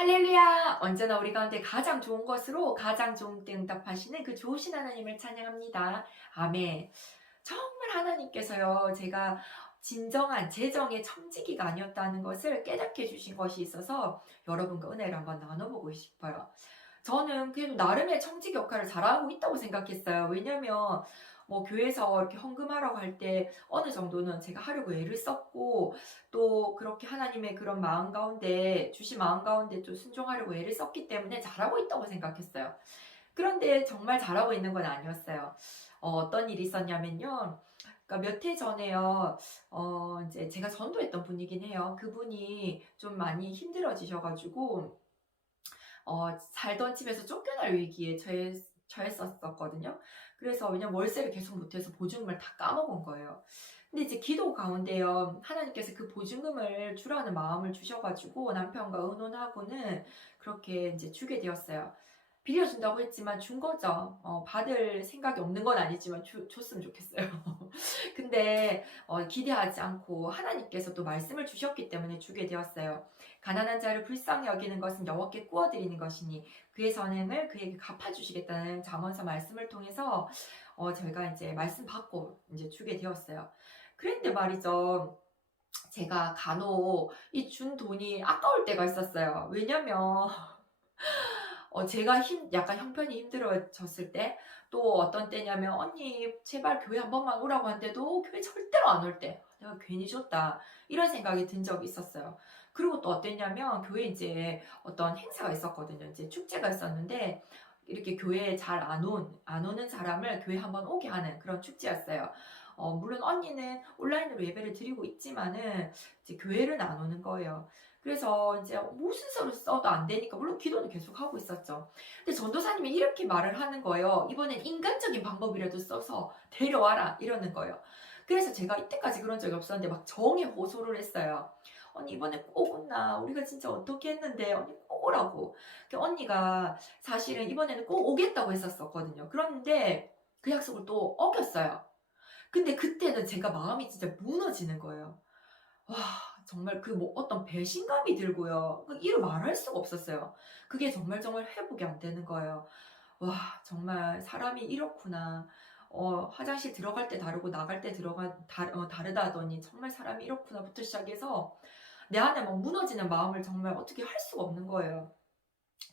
할렐루야! 언제나 우리 가운데 가장 좋은 것으로 가장 좋은 때 응답하시는 그 좋으신 하나님을 찬양합니다. 아멘. 정말 하나님께서요, 제가 진정한 재정의 청지기가 아니었다는 것을 깨닫게 해주신 것이 있어서 여러분과 은혜를 한번 나눠보고 싶어요. 저는 그래도 나름의 청지기 역할을 잘하고 있다고 생각했어요. 왜냐면 뭐 교회에서 이렇게 헌금하라고 할 때 어느 정도는 제가 하려고 애를 썼고, 또 그렇게 하나님의 그런 마음 가운데 주신 마음 가운데 좀 순종하려고 애를 썼기 때문에 잘하고 있다고 생각했어요. 그런데 정말 잘하고 있는 건 아니었어요. 어떤 일이 있었냐면요. 그러니까 몇 해 전에요. 이제 제가 전도했던 분이긴 해요. 그분이 좀 많이 힘들어지셔가지고 살던 집에서 쫓겨날 위기에 처했었거든요. 그래서 왜냐면 월세를 계속 못해서 보증금을 다 까먹은 거예요. 근데 이제 기도 가운데요, 하나님께서 그 보증금을 주라는 마음을 주셔가지고 남편과 의논하고는 그렇게 이제 주게 되었어요. 빌려준다고 했지만 준 거죠. 받을 생각이 없는 건 아니지만 줬으면 좋겠어요. 근데 기대하지 않고 하나님께서 또 말씀을 주셨기 때문에 주게 되었어요. 가난한 자를 불쌍히 여기는 것은 여호와께 구워드리는 것이니 그의 선행을 그에게 갚아주시겠다는 잠언서 말씀을 통해서 저희가 이제 말씀 받고 이제 주게 되었어요. 그런데 말이죠. 제가 간혹 이 준 돈이 아까울 때가 있었어요. 왜냐면 제가 약간 형편이 힘들어졌을 때, 또 어떤 때냐면 언니 제발 교회 한 번만 오라고 하는데도 교회 절대로 안 올 때, 내가 괜히 줬다 이런 생각이 든 적이 있었어요. 그리고 또 어땠냐면 교회 이제 어떤 행사가 있었거든요. 이제 축제가 있었는데 이렇게 교회에 잘 안 오는 사람을 교회 한번 오게 하는 그런 축제였어요. 물론 언니는 온라인으로 예배를 드리고 있지만은 이제 교회를 안 오는 거예요. 그래서 이제 무슨 수를 써도 안 되니까 물론 기도는 계속 하고 있었죠. 근데 전도사님이 이렇게 말을 하는 거예요. 이번엔 인간적인 방법이라도 써서 데려와라 이러는 거예요. 그래서 제가 이때까지 그런 적이 없었는데 막 정에 호소를 했어요. 언니 이번에 꼭 온나? 우리가 진짜 어떻게 했는데 언니 꼭 오라고. 그 언니가 사실은 이번에는 꼭 오겠다고 했었거든요. 그런데 그 약속을 또 어겼어요. 근데 그때는 제가 마음이 진짜 무너지는 거예요. 와, 정말 그 뭐 어떤 배신감이 들고요. 그 이루 말할 수가 없었어요. 그게 정말 정말 회복이 안 되는 거예요. 와, 정말 사람이 이렇구나. 화장실 들어갈 때 다르고 나갈 때 다르다더니 정말 사람이 이렇구나부터 시작해서 내 안에 막 무너지는 마음을 정말 어떻게 할 수가 없는 거예요.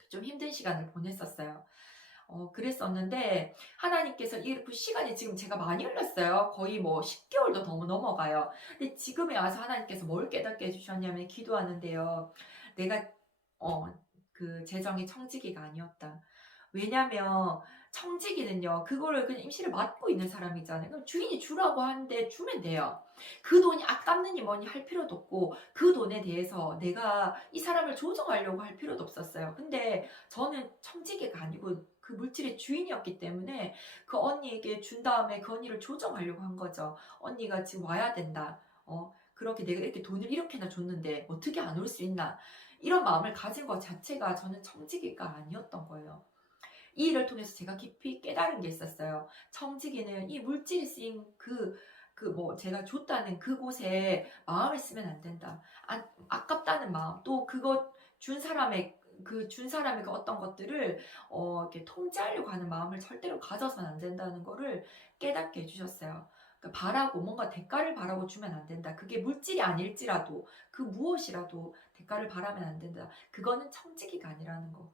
좀 힘든 시간을 보냈었어요. 그랬었는데 하나님께서 이 그 시간이 지금 제가 많이 흘렀어요. 거의 뭐 10개월도 더 넘어가요. 근데 지금에 와서 하나님께서 뭘 깨닫게 해주셨냐면 기도하는데요. 내가 어, 그 재정이 청지기가 아니었다. 왜냐면 청지기는요, 그거를 그냥 임시를 맡고 있는 사람이잖아요. 그럼 주인이 주라고 하는데 주면 돼요. 그 돈이 아깝느니 뭐니 할 필요도 없고 그 돈에 대해서 내가 이 사람을 조정하려고 할 필요도 없었어요. 근데 저는 청지기가 아니고 그 물질의 주인이었기 때문에 그 언니에게 준 다음에 그 언니를 조정하려고 한 거죠. 언니가 지금 와야 된다. 그렇게 내가 이렇게 돈을 이렇게나 줬는데 어떻게 안 올 수 있나. 이런 마음을 가진 것 자체가 저는 청지기가 아니었던 거예요. 이 일을 통해서 제가 깊이 깨달은 게 있었어요. 청지기는 이 물질이 쓰인 뭐 제가 줬다는 그곳에 마음을 쓰면 안 된다. 아깝다는 마음, 또 그것 준 사람의 그 어떤 것들을 이렇게 통제하려고 하는 마음을 절대로 가져서는 안 된다는 거를 깨닫게 해주셨어요. 그러니까 바라고 뭔가 대가를 바라고 주면 안 된다. 그게 물질이 아닐지라도 그 무엇이라도 대가를 바라면 안 된다. 그거는 청지기가 아니라는 거.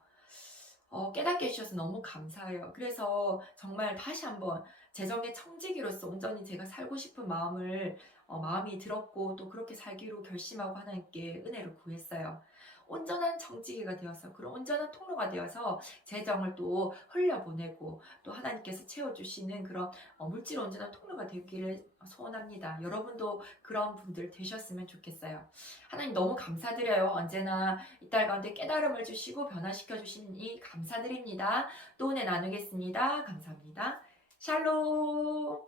깨닫게 해주셔서 너무 감사해요. 그래서 정말 다시 한번 재정의 청지기로서 온전히 제가 살고 싶은 마음이 들었고 또 그렇게 살기로 결심하고 하나님께 은혜를 구했어요. 온전한 청지기가 되어서 그런 온전한 통로가 되어서 재정을 또 흘려보내고 또 하나님께서 채워주시는 그런 물질 온전한 통로가 되기를 소원합니다. 여러분도 그런 분들 되셨으면 좋겠어요. 하나님 너무 감사드려요. 언제나 이 딸 가운데 깨달음을 주시고 변화시켜 주시니 감사드립니다. 또 은혜 나누겠습니다. 감사합니다. 샬롬.